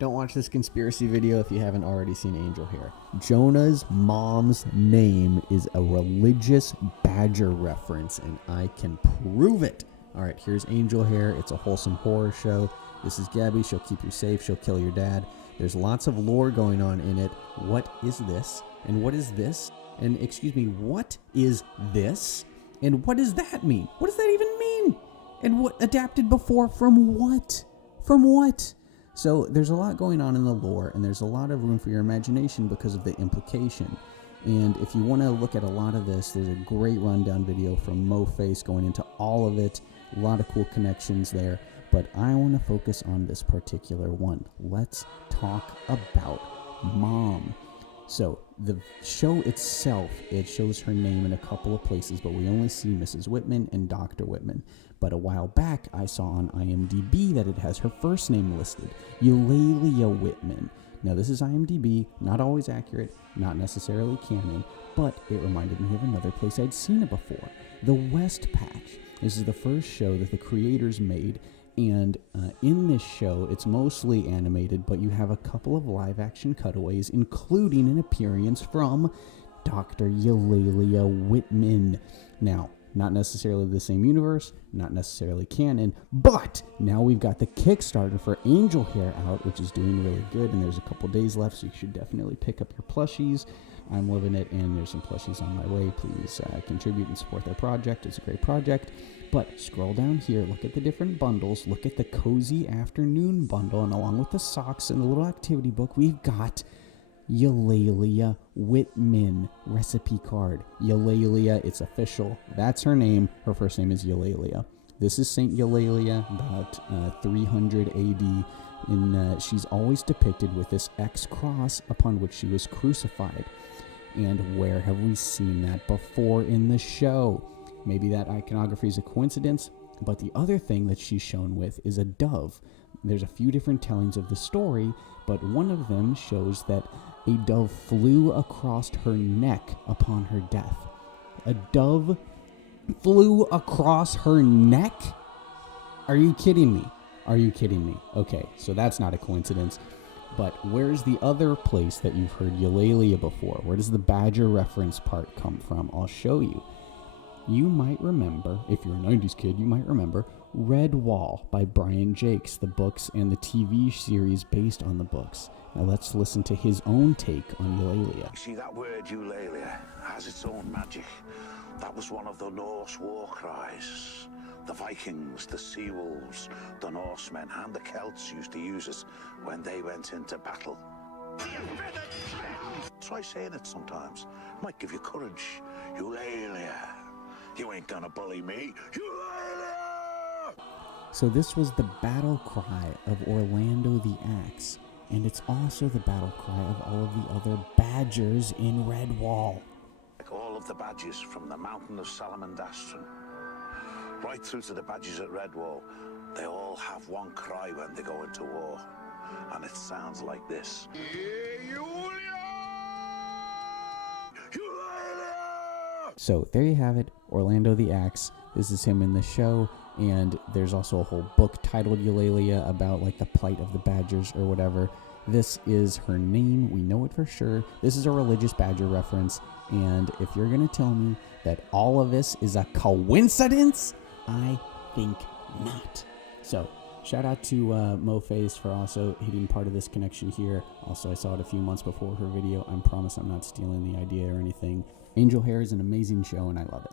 Don't watch this conspiracy video if you haven't already seen Angel Hare. Jonah's mom's name is a religious badger reference, and I can prove it. All right, here's Angel Hare. It's a wholesome horror show. This is Gabby. She'll keep you safe. She'll kill your dad. There's lots of lore going on in it. What is this? And what is this? And excuse me, what is this? And what does that mean? What does that even mean? And what adapted before from what? From what? So there's a lot going on in the lore, and there's a lot of room for your imagination because of the implication. And if you want to look at a lot of this, there's a great rundown video from MoFace going into all of it. A lot of cool connections there. But I want to focus on this particular one. Let's talk about Mom. So the show itself, it shows her name in a couple of places, but we only see Mrs. Whitman and Dr. Whitman. But a while back, I saw on IMDb that it has her first name listed, Eulalia Whitman. Now this is IMDb, not always accurate, not necessarily canon, but it reminded me of another place I'd seen it before, the West Patch. This is the first show that the creators made, and in this show, it's mostly animated, but you have a couple of live-action cutaways, including an appearance from Dr. Eulalia Whitman. Now, not necessarily the same universe, not necessarily canon, but now we've got the Kickstarter for Angel Hare out, which is doing really good, and there's a couple days left, so you should definitely pick up your plushies. I'm loving it, and there's some plushies on my way. Please contribute and support their project. It's a great project. But scroll down here, look at the different bundles, look at the Cozy Afternoon bundle, and along with the socks and the little activity book, we've got Eulalia Whitman recipe card. Eulalia, it's official. That's her name. Her first name is Eulalia. This is Saint Eulalia, about 300 AD, and she's always depicted with this X cross upon which she was crucified. And where have we seen that before in the show? Maybe that iconography is a coincidence, but the other thing that she's shown with is a dove. There's a few different tellings of the story, but one of them shows that a dove flew across her neck upon her death. A dove flew across her neck? Are you kidding me? Are you kidding me? Okay, so that's not a coincidence. But where's the other place that you've heard Eulalia before? Where does the badger reference part come from? I'll show you. You might remember, if you're a 90s kid, you might remember Red Wall by Brian Jakes, the books and the TV series based on the books. Now let's listen to his own take on Eulalia. See, that word Eulalia has its own magic. That was one of the Norse war cries. The Vikings, the Sea Wolves, the Norsemen, and the Celts used to use it when they went into battle. Try saying it sometimes. It might give you courage. Eulalia. You ain't gonna bully me. Eulalia! So this was the battle cry of Orlando the Axe, and it's also the battle cry of all of the other badgers in Redwall. Like all of the badgers from the mountain of Salamandastron, right through to the badgers at Redwall, they all have one cry when they go into war, and it sounds like this. So there you have it, Orlando the Axe. This is him in the show, and there's also a whole book titled Eulalia about like the plight of the badgers or whatever. This is her name, we know it for sure. This is a religious badger reference, and if you're gonna tell me that all of this is a coincidence, I think not. So shout out to MoFace for also hitting part of this connection here. Also, I saw it a few months before her video. I promise I'm not stealing the idea or anything. Angel Hare is an amazing show, and I love it.